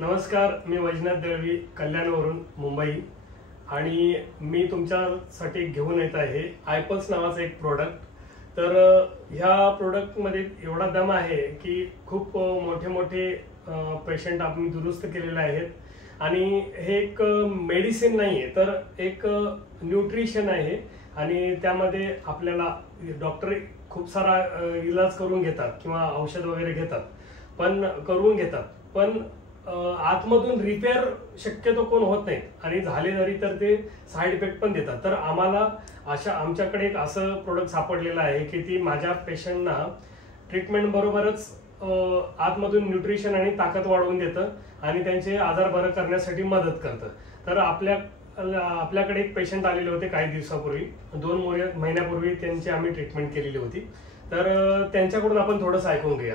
नमस्कार, मी वैजनाथ दळवी, कल्याणवरून, मुंबई. आणि मी तुमच्यासाठी घेऊन येत आहे आयपल्स नावाचं एक प्रोडक्ट. तर ह्या प्रोडक्टमध्ये एवढा दम आहे की खूप मोठे मोठे पेशंट आपण दुरुस्त केलेले आहेत. आणि हे एक मेडिसिन नाही आहे, तर एक न्यूट्रिशन आहे. आणि त्यामध्ये आपल्याला डॉक्टर खूप सारा इलाज करून घेतात किंवा औषध वगैरे घेतात, पण आतमधून रिपेअर शक्यतो कोण होत नाही, आणि झाले जरी तर ते साईड इफेक्ट पण देतात. तर आमच्याकडे एक असं प्रोडक्ट सापडलेलं आहे की ती माझ्या पेशंटना ट्रीटमेंट बरोबरच आतमधून न्यूट्रिशन आणि ताकद वाढवून देतं आणि त्यांचे आजार बरे करण्यासाठी मदत करतं. तर आपल्याकडे एक पेशंट आलेले होते काही दिवसापूर्वी, 2 महिन्यापूर्वी त्यांची आम्ही ट्रीटमेंट केलेली होती. तर त्यांच्याकडून आपण थोडंसं ऐकून घेऊया.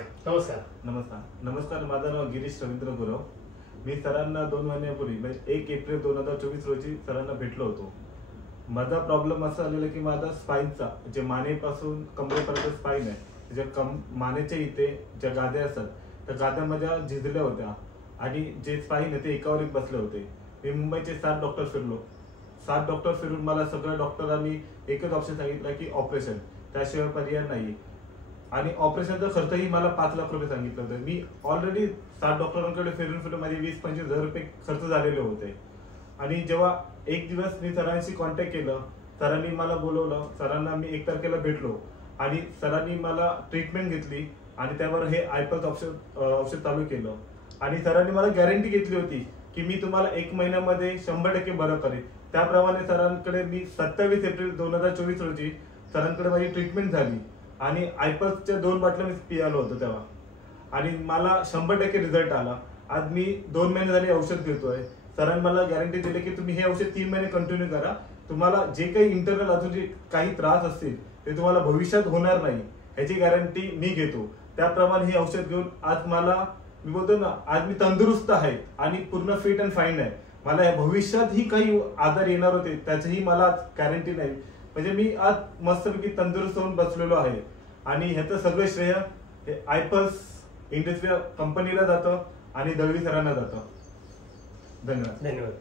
नमस्कार, माझं नाव गिरीश रवींद्र गुरव. मी सरांना 2 महिन्यापूर्वी म्हणजे 1 एप्रिल 2024 रोजी सरांना भेटलो होतो. माझा प्रॉब्लेम असा आलेला की माझा स्पाईनचा जे मानेपासून कमरेपर्यंत स्पाईन आहे, त्याच्या मानेच्या इथे ज्या गाद्या असतात त्या गाद्या माझ्या झिजल्या होत्या आणि जे स्पाईन आहे ते एकावर एक बसले होते. मी मुंबईचे 7 डॉक्टर फिरलो. 7 डॉक्टर फिरून मला सगळ्या डॉक्टरांनी एकच ऑप्शन सांगितलं की ऑपरेशन, त्याशिवाय पर्याय नाही. आणि ऑपरेशनचा खर्चही मला 5 लाख रुपये सांगितलं होतं. मी ऑलरेडी 7 डॉक्टरांकडे फिरून माझे 20-25 हजार रुपये खर्च झालेले होते. आणि जेव्हा एक दिवस मी सरांशी कॉन्टॅक्ट केलं, सरांनी मला बोलवलं, सरांना मी 1 तारखेला भेटलो आणि सरांनी मला ट्रीटमेंट घेतली आणि त्यावर हे आयपल्स औषध चालू केलं. आणि सरांनी मला गॅरंटी घेतली होती की मी तुम्हाला 1 महिन्यामध्ये 100% बरं करेन. त्याप्रमाणे सरांकडे मी 27 एप्रिल 2024 रोजी सरांकडे माझी ट्रीटमेंट झाली आणि आयपल्सच्या 2 बाटल्या मी पियालो होतो तेव्हा, आणि मला 100% रिझल्ट आला. आज मी 2 महिने झाले औषध घेतोय. सरांनी मला गॅरंटी दिली की तुम्ही हे औषध 3 महिने कंटिन्यू करा, तुम्हाला जे काही इंटरनल अजून जे काही त्रास असतील ते तुम्हाला भविष्यात होणार नाही, ह्याची गॅरंटी मी घेतो. त्याप्रमाणे हे औषध घेऊन आज मी बोलतो ना, आज मी तंदुरुस्त आहे आणि पूर्ण फिट अँड फाईन आहे. मला भविष्यातही काही आजार येणार होते त्याचीही मला गॅरंटी नाही. म्हणजे मी आज मस्तपैकी तंदुरुस्त होऊन बसलेलो आहे. आणि ह्याचं सगळं श्रेय हे आयपल्स इंडस्ट्री कंपनीला जातं आणि दळवी सरांना जातं. धन्यवाद.